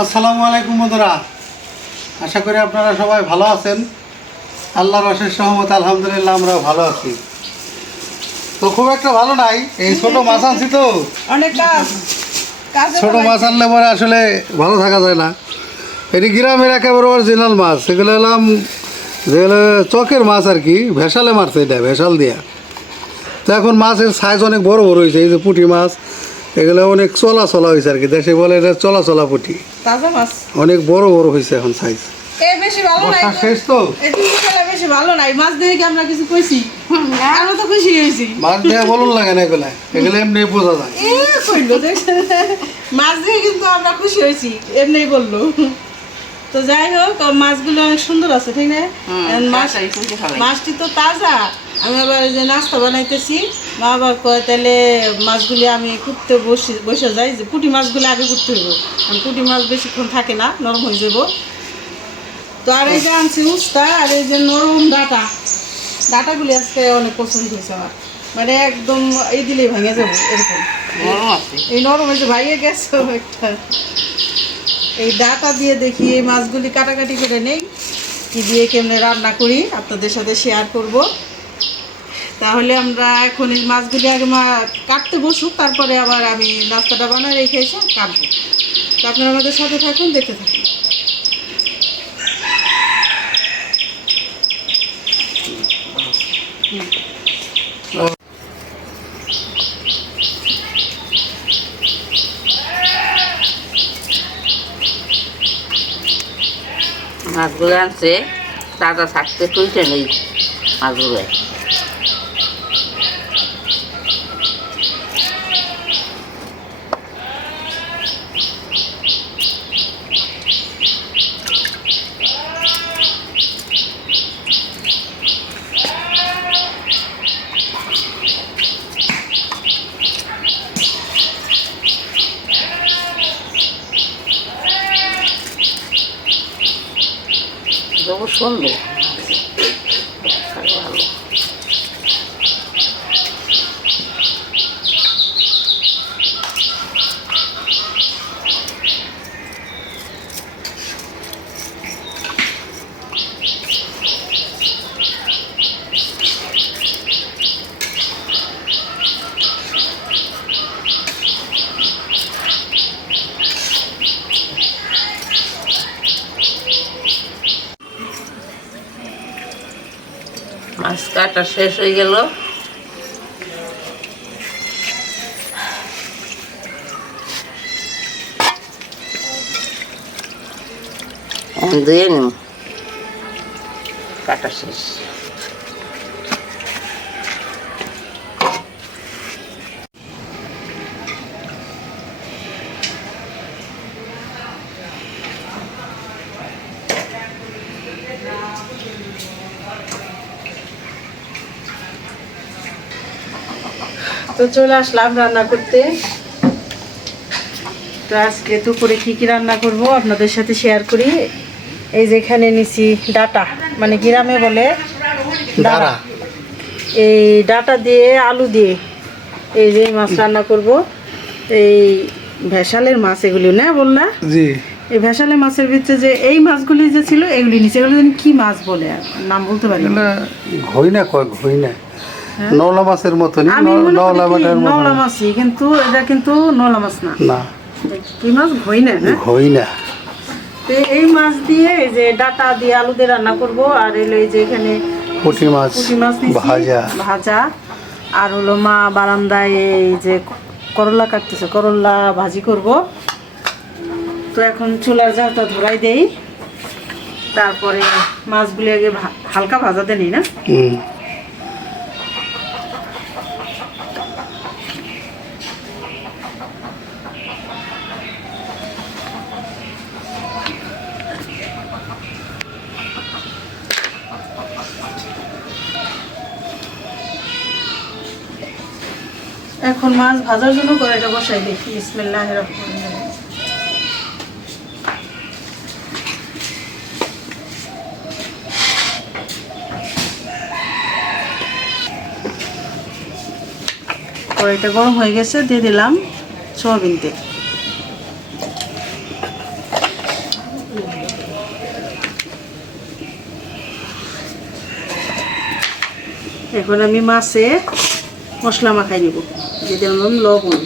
আসসালামু আলাইকুম বন্ধুরা। আশা করি আপনারা সবাই ভালো আছেন। আল্লাহর অশেষ সহমত আলহামদুলিল্লাহ আমরা ভালো আছি। তো খুব একটা ভালো নাই এই ছোট মাছ আনছি তো। অনেক ছোট মাছ আনলে পরে আসলে ভালো থাকা যায় না। এটি গ্রামের একেবারে অরিজিনাল মাছ। এগুলো এলাম যেগুলো চকের মাছ আর কি ভেসালে মারছে এটা ভেসাল দিয়া। তো এখন মাছের সাইজ অনেক বড় বড় হয়েছে এই যে পুঁটি মাছ এগুলো অনেক চলা চলা হয়েছে আর কি। দেশে বলে এটা চলা চলা পুঁটি। তাজা মাছ। অনেক বড় বড় হয়েছে এখন সাইজ এ বেশি ভালো নাই শেষ তো? এই বেশি ভালো নাই। মাছ দেখে কি আমরা কিছু কইছি? আমরা তো খুশি হয়েছি। মাছ দিয়ে বলুন লাগে না এগুলা। এগুলো এমনি বোঝা যায়। এ কইলো দেখছেন মাছ দেখে কিন্তু আমরা খুশি হয়েছি। এমনি বলল। তো যাই হোক মাছগুলো অনেক সুন্দর আছে ঠিক না? মাছ মাছটি তো তাজা। আমি আবার যে নাস্তা বানাইতেছি। মা আবার কয় তাহলে মাছগুলি আমি কুটতে বসে বসে যাই। যে পুঁটি মাছগুলো আগে কুটতে হইব। কারণ পুঁটি মাছ বেশিক্ষণ থাকে না নরম হয়ে যাব তো আর এই যে আনছি উস্তা আর এই যে নরম ডাটা। ডাটাগুলি আজকে অনেক পছন্দ হয়েছে আমার। মানে একদম এই দিলেই ভেঙে যাব এরকম। এই নরম হয়েছে ভাইয়ে গেছে একটা। এই ডাটা দিয়ে দেখি এই মাছগুলি কাটাকাটি করে নেই। কি দিয়ে কেমনে রান্না করি আপনাদের সাথে শেয়ার করব। তাহলে আমরা এখন এই মাছগুলি আগে মা কাটতে বসুক, তারপরে আবার আমি নাস্তাটা বানায় রেখে এসে কাটবো। তো আপনারা আমাদের সাথে থাকুন, দেখতে থাকুন। মাছগুলো আনছে তাজা থাকতে তুলতে নেই মাছগুলো। খুব সুন্দর ভালো মাছ কাটা শেষ হয়ে গেল। দিয়ে নিম কাটা শেষ। তো চলে আসলাম রান্না করতে। তো আজকে দুপুরে কি কি রান্না করব আপনাদের সাথে শেয়ার করি। এই যে এখানে নিছি ডাটা মানে গ্রামে বলে ডাটা। এই ডাটা দিয়ে আলু দিয়ে এই যে মাছ রান্না করব। এই ভেসালের মাছ এগুলি না বললা জি। এই ভেসালের মাছের ভিতরে যে এই মাছগুলি যে ছিল এগুলি নিচে এগুলো কি মাছ বলে? নাম বলতে পারি না। এগুলো ঘইনা কয় ঘইনা নওলা মাছের মতনই হ্যাঁ? ন- নওলা বাটার নওলা মাছই কিন্তু এটা কিন্তু নওলা মাছ না। না। কি মাছ? ঘই না? হ্যাঁ ঘইনা তো এই মাছ দিয়ে এই যে ডাটা দিয়ে আলু দিয়ে রান্না করব আর এলো এই যে এখানে পুঁটি মাছ ভাজা। ভাজা। আর হলো মা বারান্দায় এই যে করলা কাটতেছে করলা ভাজি করব। তো এখন চুলার জালটা ধরাই দেই। তারপরে মাছগুলি আগে হালকা ভাজাতে নিই না? এখন মাছ ভাজার জন্য কড়াইটা বসাই দেখি। ইসমিল্লাহ রহমান কড়াইটা গরম হয়ে গেছে, দিয়ে দিলাম সোয়াবিন তেল। এখন আমি মাছে মশলা মাখাই নিব। দিয়ে দিলাম লবণ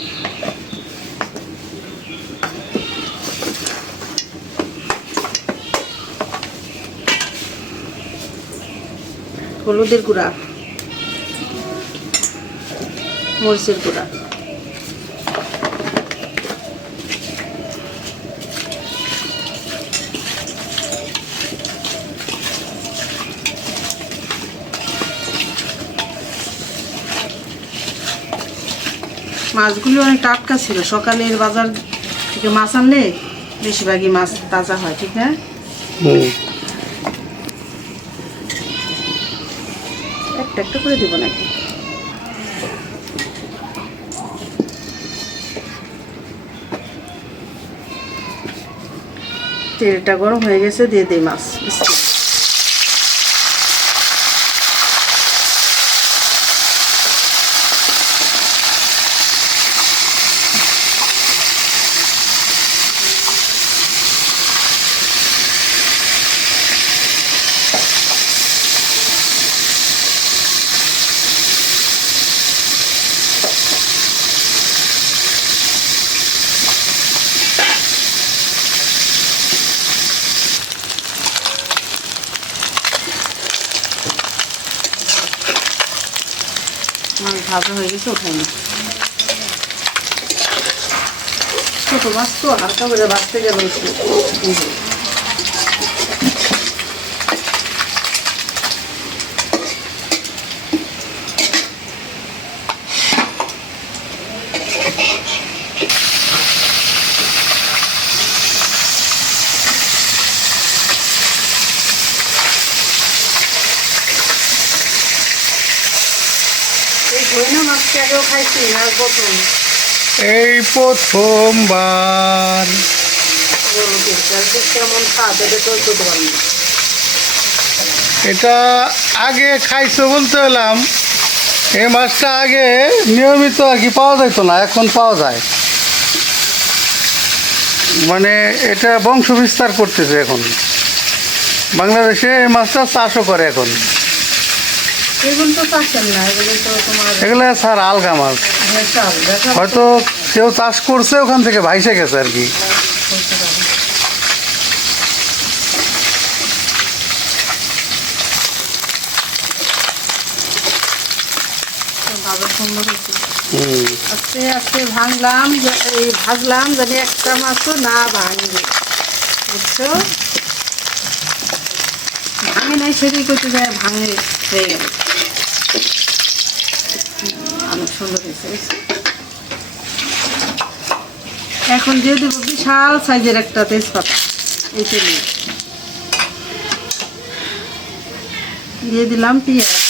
হলুদের গুঁড়া মরিচের গুঁড়া। মাছগুলি অনেক টাটকা ছিল। সকালের বাজার থেকে মাছ আনলে বেশিরভাগই মাছ তাজা হয় ঠিক না? একটা একটা করে দেবো নাকি? তেলটা গরম হয়ে গেছে দিয়ে দিই মাছ বিসমিল্লাহ। মাছ ভাজা হয়ে গেছে ওঠাই না। ছোট মাছ তো হালকা করে বাঁচতে গেল একটু বুঝি। এই ধইনা এই প্রথমবার। এটা আগে খাইছো বলতে এলাম এই মাছটা আগে নিয়মিত আর কি পাওয়া যেত না, এখন পাওয়া যায়। মানে এটা বংশ বিস্তার করতেছে এখন। বাংলাদেশে এই মাছটা চাষও করে এখন। এগুলো তো চাষের না এগুলো তো তোমার এগুলো স্যার আলগা মাছ। ভেসাল হয়তো কেউ চাষ করছে ওখান থেকে ভাইসে গেছে আর কি। আস্তে আস্তে ভাঙলাম এই ভাজলাম একটা মাছও না ভাঙবে। বুঝছ? ভাঙে নাই সেটাই করতে যায় ভাঙে হয়ে গেল। সুন্দর হয়েছে এখন দিয়ে দেবো বিশাল সাইজের একটা তেজপাতা, এই তেলে দিয়ে দিলাম পেঁয়াজ।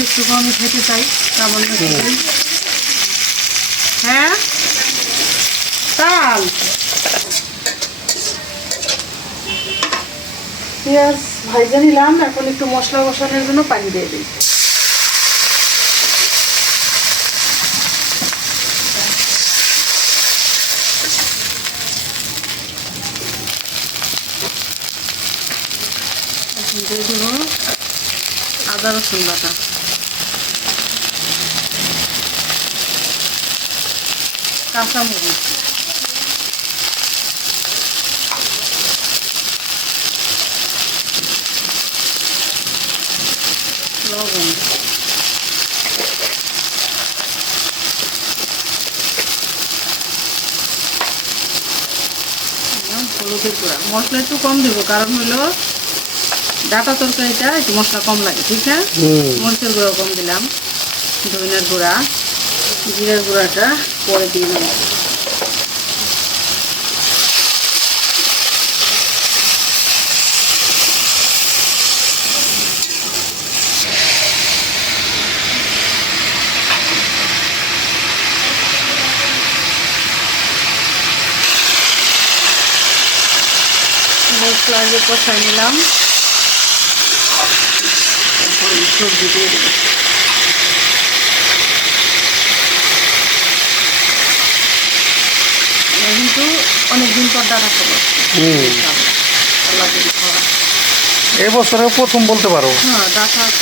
একটু আমি খেতে চাই হ্যাঁ? পেঁয়াজ ভাইজে নিলাম, এখন একটু মশলা কষানোর জন্য পানি দিয়ে দিই। আদা রসুন বাটা। কাঁচামরিচ লবণ দিলাম হলুদের গুঁড়া মশলা একটু কম দেবো কারণ হলো ডাটা তরকারিটা একটু মশলা কম লাগে ঠিক আছে হুম। মরিচের গুঁড়া কম দিলাম ধনিয়ার গুঁড়া জিরার গুঁড়াটা পরে দিয়ে দেবো। মশলা আগে কষাই নিলাম। সবজি দিয়ে কিন্তু অনেকদিন পর খাব। প্রথম বলতে পারো। হ্যাঁ হয়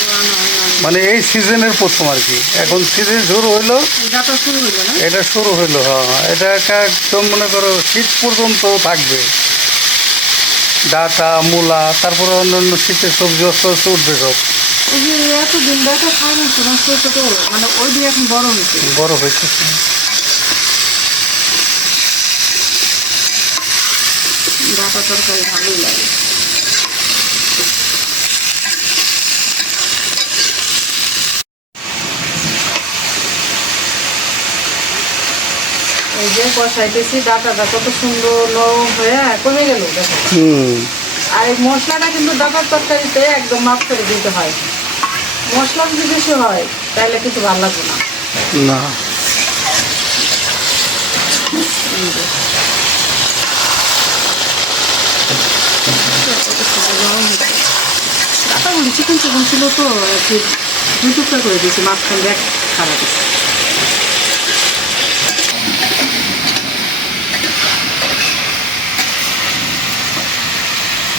মানে এই সিজনের প্রথম আর কি। এখন সিজন শুরু হইল। ডাটা শুরু হইল না? এটা শুরু হইল হ্যাঁ। এটা একটা একদম মনে করো শীত পর্যন্ত থাকবে। ডাটা মূলা তারপরে অন্য অন্য শীতের সবজি অস্ত অস্ত উঠবে সব। এতদিন ডাটা মানে ওই দিয়ে এখন বড় হয়েছে। বড় হইতেছে ডাটা তরকারি ভালোই লাগে। যে কষাইতেছি ডাটাটা কত সুন্দর নরম হয়ে কমে গেল দেখো। আর এই মশলাটা কিন্তু ডাটার তরকারিতে একদম মাফ করে দিতে হয়। মশলা যদি বেশি হয় তাহলে কিন্তু ভালো লাগবে না। না। ডাটাগুলি চিকেন চিকেন ছিল তো দুই টুকরা করে দিয়েছি মাঝখান দিয়ে খারাপ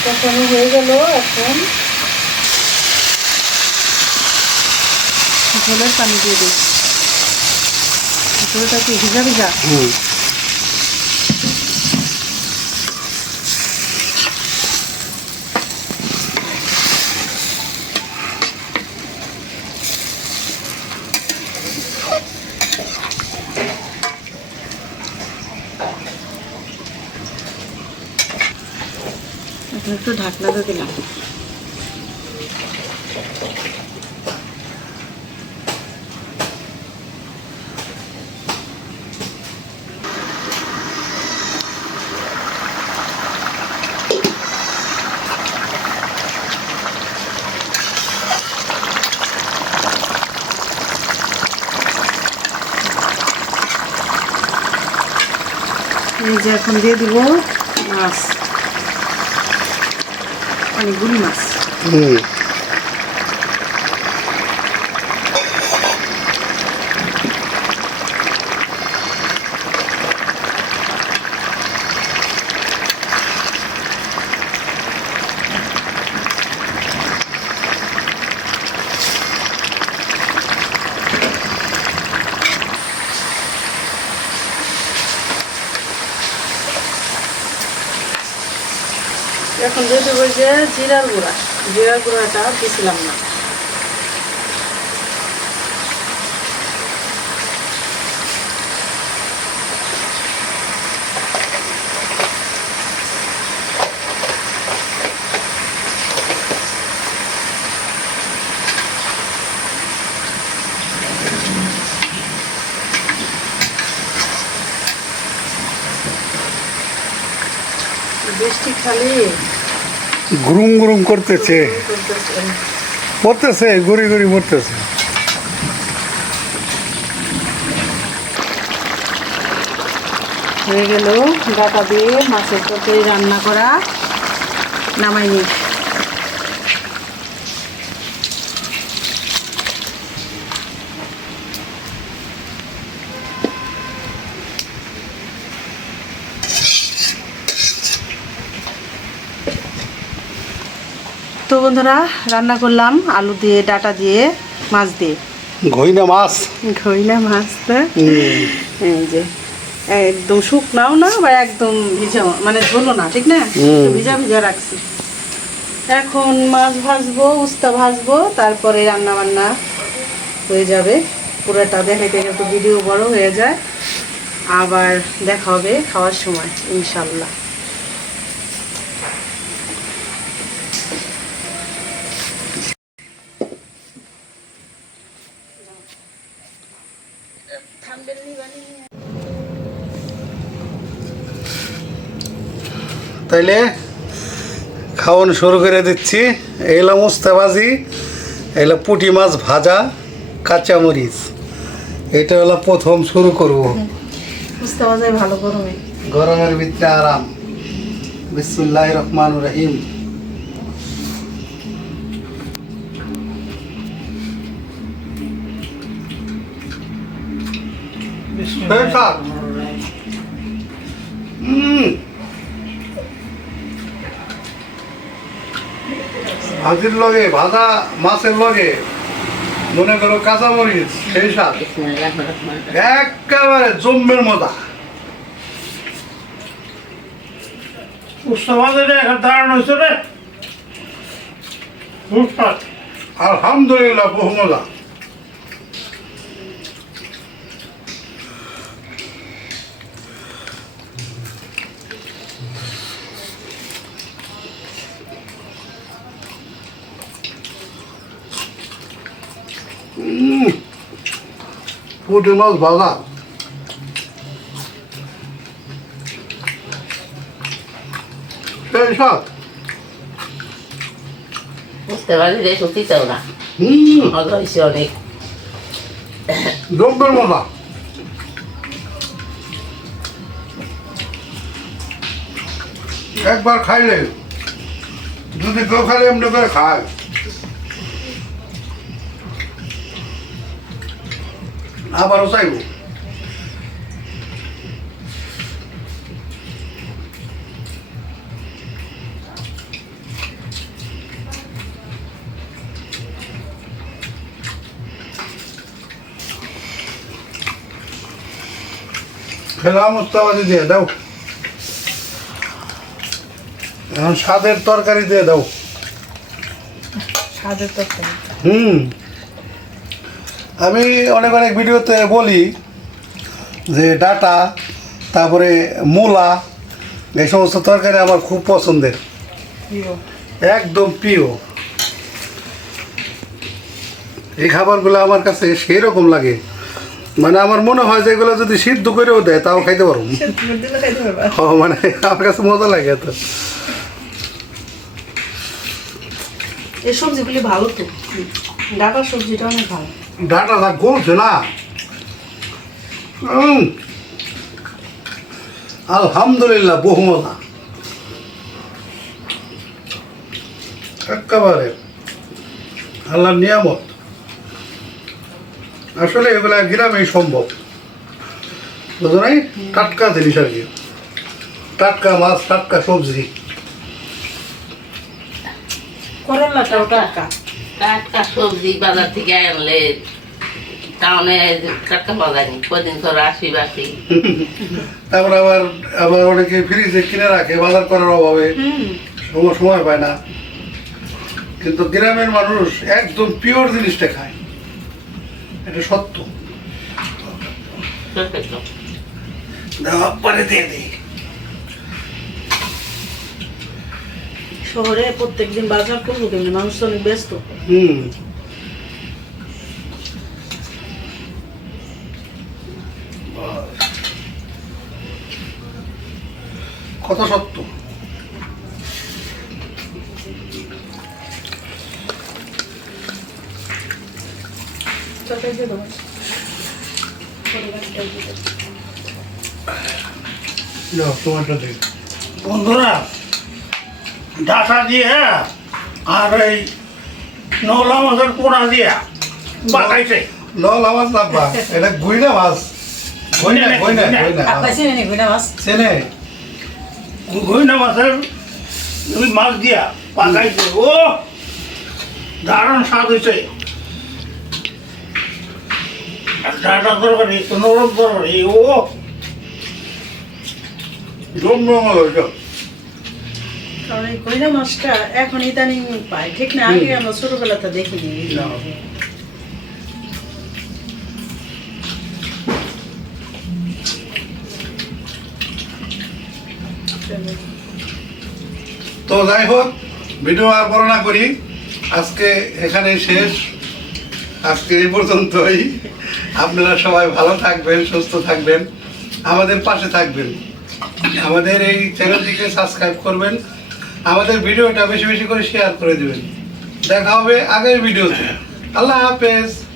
কষানো হয়ে গেল এখন। ঝোলের পানি দিয়ে দিই। ঝোলটা কি ভিজা ভিজা হুম। একটু ঢাকনা দিয়ে দিলাম। এই যে এখন দিয়ে দিব মাছ। অনেকগুলি মাছ হুম এখন দিয়ে দেবো যে জিরার গুঁড়া। জিরার গুঁড়াটা দিছিলাম না। বৃষ্টি খালি। গুরুম গুরুম করতেছে। মরতেছে, গুড়ি গুড়ি পড়তেছে হয়ে গেল, ডাটা দিয়ে মাছের তরকারি রান্না করা। নামাই নি। তো বন্ধুরা রান্না করলাম আলু দিয়ে ডাটা দিয়ে মাছ দিয়ে। ঘইনা মাছ। ঘইলা মাছ তো এই যে একদম শুকনাও না বা একদম ভিজা মানে ঝোলো না ঠিক না। ভিজা ভিজা রাখছি। এখন মাছ ভাজবো উস্তা ভাজবো তারপরে রান্না বান্না হয়ে যাবে। পুরোটা দেখাইতে একটু ভিডিও বড় হয়ে যায়। আবার দেখা হবে খাওয়ার সময় ইনশাল্লাহ। তাইলে খাওয়ানো শুরু করে দিচ্ছি। এইলা মুস্তাবাজি এইলা পুঁটি মাছ ভাজা কাঁচামরিচ এটা হলো প্রথম শুরু করব। ভালো গরমে গরমের ভিতরে আরাম। বিসমুল্লাহ রহমান রহিম। হুম। ভাজির লগে ভাজা মাছের লগে মনে করো কাঁচামরিচ সেই স্বাদ। একেবারে জম্মের মজা। আলহামদুলিল্লাহ বহু মজা। পুঁটি মাছ ভাজা সেই স্বাদ বুঝতে পারি যে সত্যিটাও না হুম মজা হয়েছে অনেক জম্মের মজা একবার খাইলে যদি কেউ খাইলে এমনি করে খায় আবারও চাইব। খেলাম মুস্তাবাদি দিয়ে দাও। এখন স্বাদের তরকারি দিয়ে দাও। স্বাদের তরকারি। হুম। আমি অনেক অনেক ভিডিওতে বলি যে ডাটা তারপরে মূলা এই সমস্ত তরকারি আমার খুব পছন্দের। একদম প্রিয়। এই খাবারগুলো আমার কাছে সেই রকম লাগে। মানে আমার মনে হয় যে এগুলো যদি সিদ্ধ করেও দেয় তাও খাইতে পারব। ও মানে আমার কাছে মজা লাগে তো এই সবজিগুলি ভালো তো। ডাটার সবজিটা অনেক ভালো। ডাটাটা গলছে না। আলহামদুলিল্লাহ, বহু মজা। একেবারে আল্লাহর নিয়ামত। আসলে এগুলা গ্রামেই সম্ভব। বুঝো নাই? টাটকা জিনিস আর কি। টাটকা মাছ, টাটকা সবজি। করলাটাও টাটকা। টাটকা সবজি বাজার থেকে আনলে টাউনে টাটকা পাওয়া যায়নি কদিন তো আসি বাসি তারপর আবার আবার অনেকে ফ্রিজে কিনে রাখে বাজার করার অভাবে। সময় সময় পায় না। কিন্তু গ্রামের মানুষ একদম পিওর জিনিসটা খায়। এটা সত্য। দেওয়া পরে দিয়ে দিই। শহরে প্রত্যেকদিন বাজার করব কেমনি? মানুষ তো অনেক ব্যস্ত। হুম। কত দিয়ে আর এই নলা মাছের পোড়া দিয়ে পাকাইছে লল আমার নাব্বা এটা গুইনা মাছ। গইনা গইনা গইনা। নাকি গুইনা মাছ? চেনে। গইনা মাছের ওই মাছ দিয়া পাকাইছে ও দারুণ স্বাদ হয়েছে ডাটা তরকারি নরম তরকারি ও। জমজমা হয়েছে এই মাছটা এখন ইদানিং পাই। ঠিক না? আগে আমরা ছোটবেলাতে দেখিনি না। তো যাই হোক, ভিডিও আর বর্ণনা করি। আজকে এখানে শেষ। আজকে এই পর্যন্তই। আপনারা সবাই ভালো থাকবেন, সুস্থ থাকবেন। আমাদের পাশে থাকবেন। আমাদের এই চ্যানেলটিকে সাবস্ক্রাইব করবেন। আমাদের ভিডিওটা বেশি বেশি করে শেয়ার করে দেবেন। দেখা হবে আগের ভিডিওতে। আল্লাহ হাফেজ।